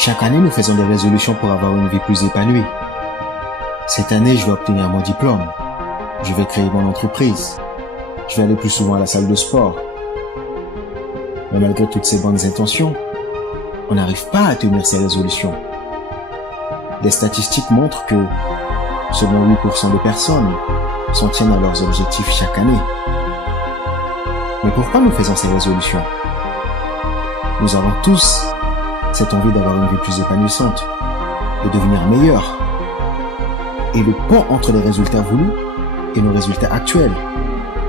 Chaque année, nous faisons des résolutions pour avoir une vie plus épanouie. Cette année, je vais obtenir mon diplôme. Je vais créer mon entreprise. Je vais aller plus souvent à la salle de sport. Mais malgré toutes ces bonnes intentions, on n'arrive pas à tenir ces résolutions. Les statistiques montrent que seulement 8% de personnes s'en tiennent à leurs objectifs chaque année. Mais pourquoi nous faisons ces résolutions? Nous avons tous cette envie d'avoir une vie plus épanouissante, de devenir meilleur. Et le pont entre les résultats voulus et nos résultats actuels,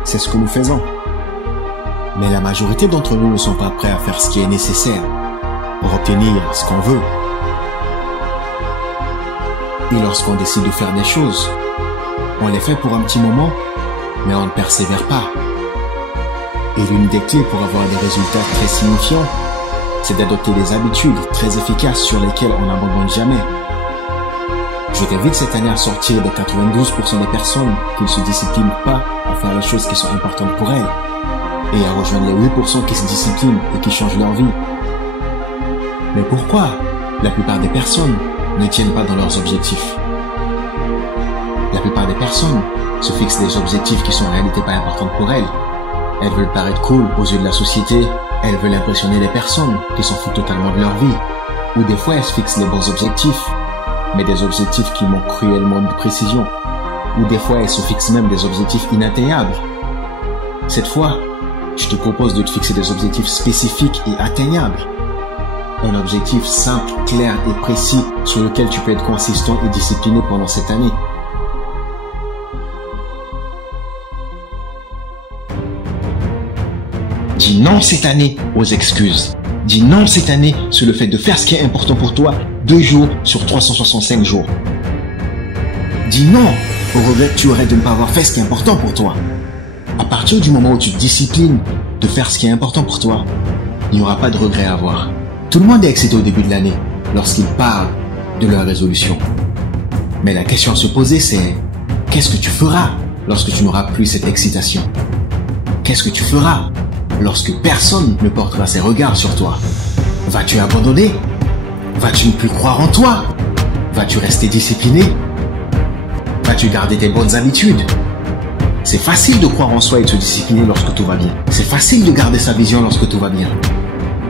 c'est ce que nous faisons. Mais la majorité d'entre nous ne sont pas prêts à faire ce qui est nécessaire pour obtenir ce qu'on veut. Et lorsqu'on décide de faire des choses, on les fait pour un petit moment, mais on ne persévère pas. Et l'une des clés pour avoir des résultats très signifiants, c'est d'adopter des habitudes très efficaces sur lesquelles on n'abandonne jamais. Je t'invite cette année à sortir de 92% des personnes qui ne se disciplinent pas à faire les choses qui sont importantes pour elles et à rejoindre les 8% qui se disciplinent et qui changent leur vie. Mais pourquoi la plupart des personnes ne tiennent pas dans leurs objectifs? La plupart des personnes se fixent des objectifs qui sont en réalité pas importants pour elles. Elles veulent paraître cool aux yeux de la société, elles veulent impressionner les personnes qui s'en foutent totalement de leur vie. Ou des fois elles se fixent les bons objectifs, mais des objectifs qui manquent cruellement de précision. Ou des fois elles se fixent même des objectifs inatteignables. Cette fois, je te propose de te fixer des objectifs spécifiques et atteignables. Un objectif simple, clair et précis sur lequel tu peux être consistant et discipliné pendant cette année. Dis non cette année aux excuses. Dis non cette année sur le fait de faire ce qui est important pour toi 2 jours sur 365 jours. Dis non au regret que tu aurais de ne pas avoir fait ce qui est important pour toi. À partir du moment où tu te disciplines de faire ce qui est important pour toi, il n'y aura pas de regret à avoir. Tout le monde est excité au début de l'année lorsqu'ils parlent de leur résolution. Mais la question à se poser c'est, qu'est-ce que tu feras lorsque tu n'auras plus cette excitation? Qu'est-ce que tu feras lorsque personne ne portera ses regards sur toi? Vas-tu abandonner? Vas-tu ne plus croire en toi? Vas-tu rester discipliné? Vas-tu garder tes bonnes habitudes? C'est facile de croire en soi et de se discipliner lorsque tout va bien. C'est facile de garder sa vision lorsque tout va bien.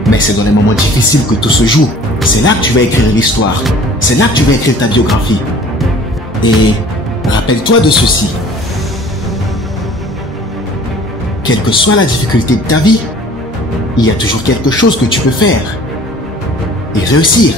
Mais c'est dans les moments difficiles que tout se joue. C'est là que tu vas écrire l'histoire. C'est là que tu vas écrire ta biographie. Et rappelle-toi de ceci. Quelle que soit la difficulté de ta vie, il y a toujours quelque chose que tu peux faire et réussir.